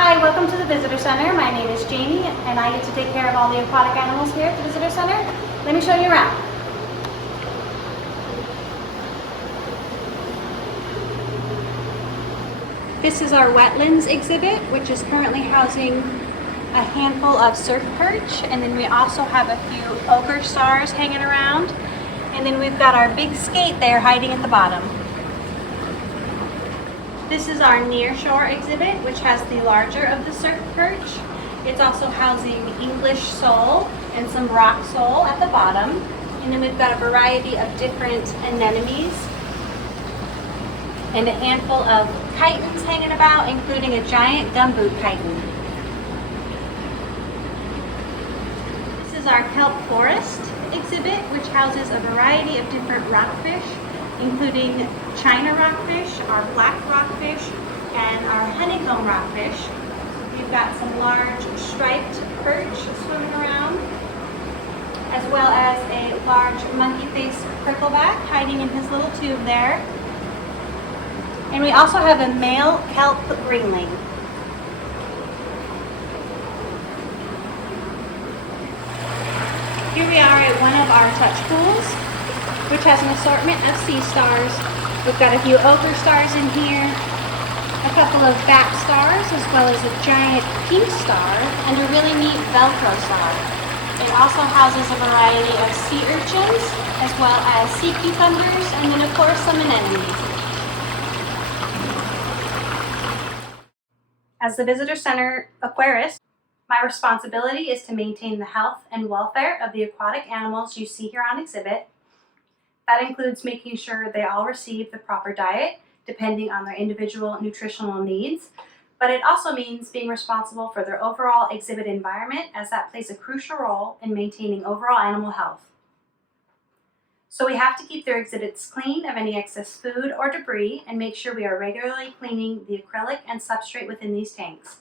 Hi, welcome to the Visitor Center. My name is Jamie and I get to take care of all the aquatic animals here at the Visitor Center. Let me show you around. This is our Wetlands Exhibit, which is currently housing a handful of surf perch, and then we also have a few ochre stars hanging around, and then we've got our big skate there hiding at the bottom. This is our nearshore exhibit, which has the larger of the surf perch. It's also housing English sole and some rock sole at the bottom. And then we've got a variety of different anemones and a handful of chitons hanging about, including a giant gumboot chiton. This is our kelp forest exhibit, which houses a variety of different rockfish, including China rockfish, our black rockfish, and our honeycomb rockfish. We've got some large striped perch swimming around, as well as a large monkey-faced prickleback hiding in his little tube there. And we also have a male kelp ringling. Here we are at one of our touch pools, which has an assortment of sea stars. We've got a few ochre stars in here, a couple of bat stars, as well as a giant pink star, and a really neat Velcro star. It also houses a variety of sea urchins, as well as sea cucumbers, and then of course some anemones. As the Visitor Center aquarist, my responsibility is to maintain the health and welfare of the aquatic animals you see here on exhibit. That includes making sure they all receive the proper diet, depending on their individual nutritional needs, but it also means being responsible for their overall exhibit environment, as that plays a crucial role in maintaining overall animal health. So we have to keep their exhibits clean of any excess food or debris and make sure we are regularly cleaning the acrylic and substrate within these tanks.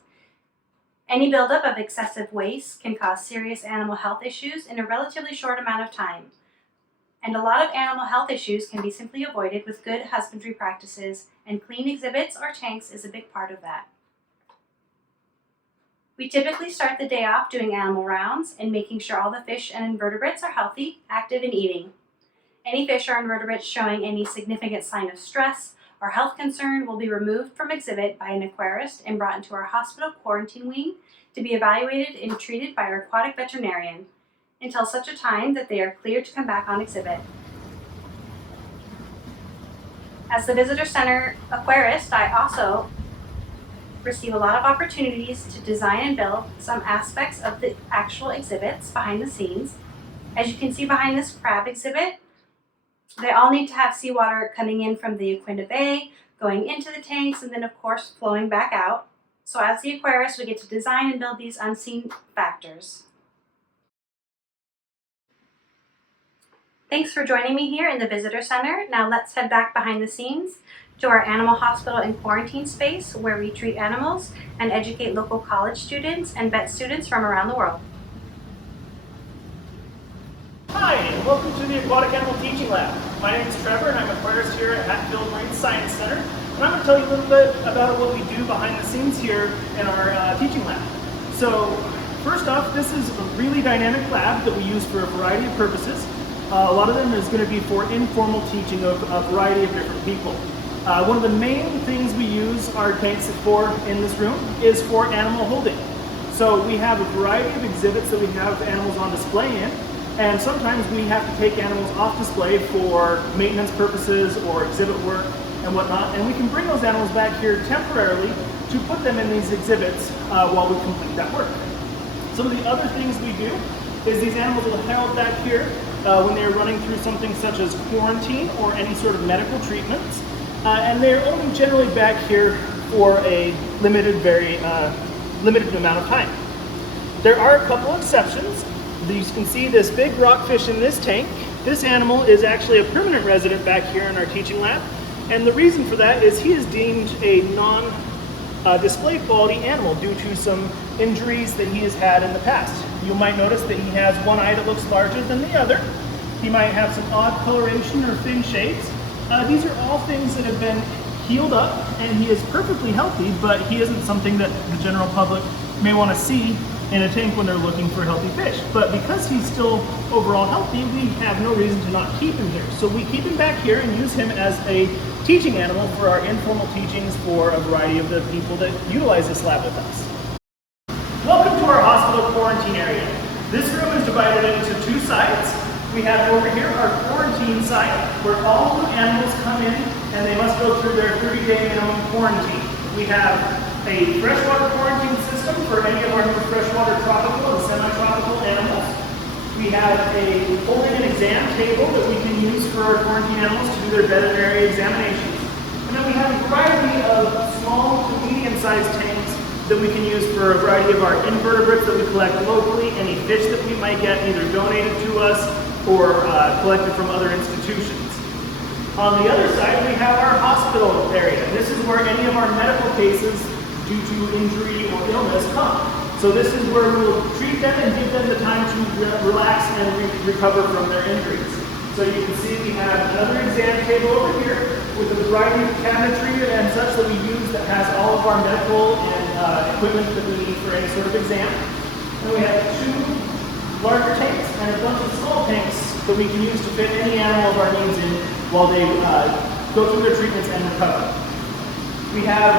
Any buildup of excessive waste can cause serious animal health issues in a relatively short amount of time. And a lot of animal health issues can be simply avoided with good husbandry practices, and clean exhibits or tanks is a big part of that. We typically start the day off doing animal rounds and making sure all the fish and invertebrates are healthy, active, and eating. Any fish or invertebrates showing any significant sign of stress or health concern will be removed from exhibit by an aquarist and brought into our hospital quarantine wing to be evaluated and treated by our aquatic veterinarian, until such a time that they are cleared to come back on exhibit. As the Visitor Center aquarist, I also receive a lot of opportunities to design and build some aspects of the actual exhibits behind the scenes. As you can see behind this crab exhibit, they all need to have seawater coming in from the Aquinta Bay, going into the tanks, and then of course flowing back out. So as the aquarist, we get to design and build these unseen factors. Thanks for joining me here in the Visitor Center. Now let's head back behind the scenes to our animal hospital and quarantine space, where we treat animals and educate local college students and vet students from around the world. Hi, and welcome to the Aquatic Animal Teaching Lab. My name is Trevor, and I'm a aquarist here at Hatfield Science Center. And I'm going to tell you a little bit about what we do behind the scenes here in our teaching lab. So, first off, this is a really dynamic lab that we use for a variety of purposes. A lot of them is going to be for informal teaching of a variety of different people. One of the main things we use our tanks for in this room is for animal holding. So we have a variety of exhibits that we have animals on display in, and sometimes we have to take animals off display for maintenance purposes or exhibit work and whatnot, and we can bring those animals back here temporarily to put them in these exhibits while we complete that work. Some of the other things we do is these animals will held back here when they're running through something such as quarantine or any sort of medical treatments. And they're only generally back here for a limited amount of time. There are a couple exceptions. You can see this big rockfish in this tank. This animal is actually a permanent resident back here in our teaching lab. And the reason for that is he is deemed a non-display quality animal due to some injuries that he has had in the past. You might notice that he has one eye that looks larger than the other. He might have some odd coloration or thin shades. These are all things that have been healed up and he is perfectly healthy, but he isn't something that the general public may want to see in a tank when they're looking for healthy fish. But because he's still overall healthy, we have no reason to not keep him here. So we keep him back here and use him as a teaching animal for our informal teachings for a variety of the people that utilize this lab with us. Welcome to our hospital quarantine area. This room is divided into two sides. We have over here our quarantine side, where all the animals come in and they must go through their 30-day minimum quarantine. We have a freshwater quarantine system for any of our freshwater tropical and semi-tropical animals. We have a holding an exam table that we can use for our quarantine animals to do their veterinary examinations. And then we have a variety of small to medium-sized tanks that we can use for a variety of our invertebrates that we collect locally, any fish that we might get either donated to us or collected from other institutions. On the other side, we have our hospital area. This is where any of our medical cases due to injury or illness come. So this is where we will treat them and give them the time to relax and recover from their injuries. So you can see we have another exam table over here with a variety of cabinetry and such that we use that has all of our medical and equipment that we need for any sort of exam. And we have two larger tanks and a bunch of small tanks that we can use to fit any animal of our needs in while they go through their treatments and recover. We have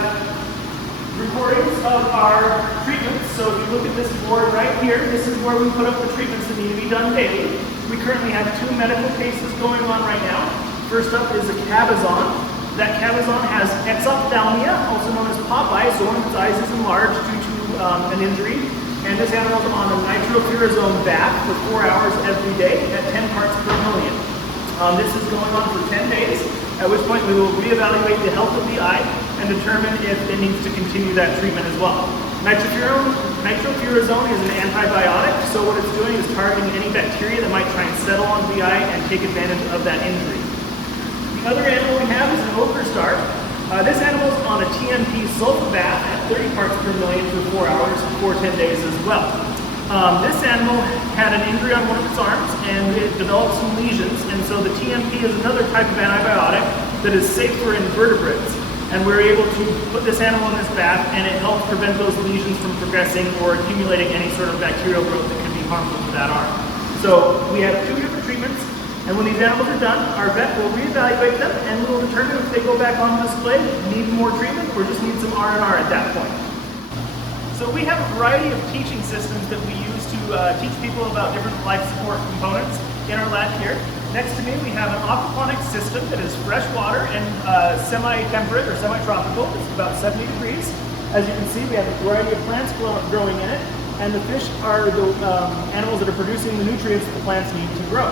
recordings of our treatments. So if you look at this board right here, this is where we put up the treatments that need to be done daily. We currently have 2 medical cases going on right now. First up is a cabazon. That cabazon has exophthalmia, also known as Popeye, so one of its eyes is enlarged due to an injury. And this animal is on a nitrofurazone bath for 4 hours every day at 10 parts per million. This is going on for 10 days, at which point we will reevaluate the health of the eye and determine if it needs to continue that treatment as well. Nitrofurazone is an antibiotic, so what it's doing is targeting any bacteria that might try and settle on the eye and take advantage of that injury. The other animal we have is an ochre star. This animal is on a TMP sulfa bath at 30 parts per million for 4 hours for 10 days as well. This animal had an injury on one of its arms and it developed some lesions, and so the TMP is another type of antibiotic that is safe for invertebrates. And we're able to put this animal in this bath and it helps prevent those lesions from progressing or accumulating any sort of bacterial growth that can be harmful to that arm. So we have 2 different treatments, and when these animals are done, our vet will reevaluate them and we will determine if they go back on display, need more treatment, or just need some R&R at that point. So we have a variety of teaching systems that we use to teach people about different life support components in our lab here. Next to me we have an aquaponics system that is freshwater and semi-temperate or semi-tropical. It's about 70 degrees. As you can see, we have a variety of plants growing in it, and the fish are the animals that are producing the nutrients that the plants need to grow.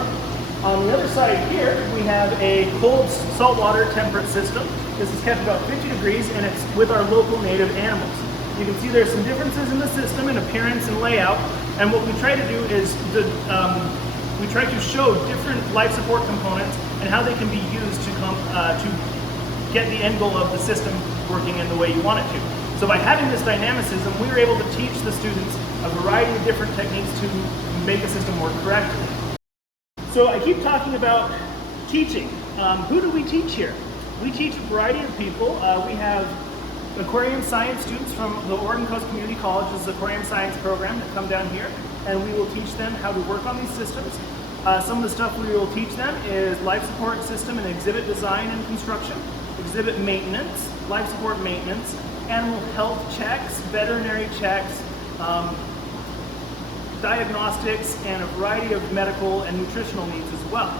On the other side here, we have a cold saltwater temperate system. This is kept about 50 degrees and it's with our local native animals. You can see there's some differences in the system in appearance and layout, and what we try to do is we try to show different life support components and how they can be used to get the end goal of the system working in the way you want it to. So by having this dynamicism, we were able to teach the students a variety of different techniques to make the system work correctly. So I keep talking about teaching. Who do we teach here? We teach a variety of people. We have aquarium science students from the Oregon Coast Community College's aquarium science program that come down here, and we will teach them how to work on these systems. Some of the stuff we will teach them is life support system and exhibit design and construction, exhibit maintenance, life support maintenance, animal health checks, veterinary checks, diagnostics, and a variety of medical and nutritional needs as well.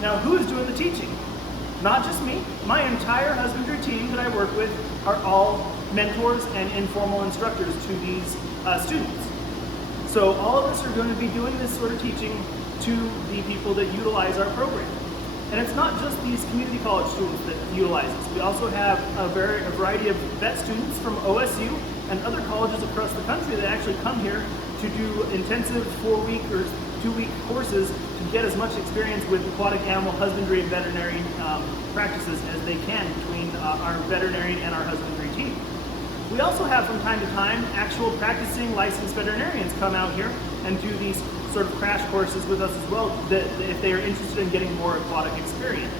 Now, who is doing the teaching? Not just me. My entire husbandry team that I work with are all mentors and informal instructors to these students. So all of us are going to be doing this sort of teaching to the people that utilize our program. And it's not just these community college students that utilize this. We also have a variety of vet students from OSU and other colleges across the country that actually come here to do intensive 4-week or 2-week courses to get as much experience with aquatic animal husbandry and veterinary practices as they can between our veterinarian and our husbandry team. We also have from time to time actual practicing licensed veterinarians come out here and do these sort of crash courses with us as well, that if they are interested in getting more aquatic experience.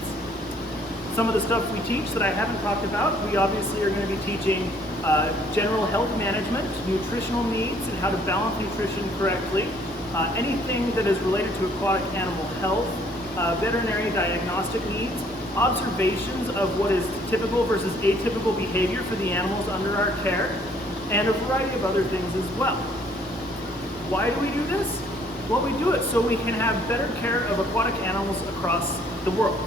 Some of the stuff we teach that I haven't talked about, we obviously are going to be teaching general health management, nutritional needs, and how to balance nutrition correctly. Anything that is related to aquatic animal health, veterinary diagnostic needs, observations of what is typical versus atypical behavior for the animals under our care, and a variety of other things as well. Why do we do this? Well, we do it so we can have better care of aquatic animals across the world.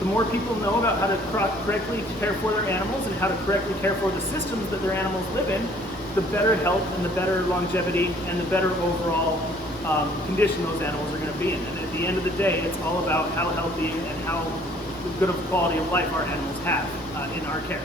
The more people know about how to correctly care for their animals and how to correctly care for the systems that their animals live in, the better health and the better longevity and the better overall condition those animals are going to be in. And at the end of the day, it's all about how healthy and how good of a quality of life our animals have in our care.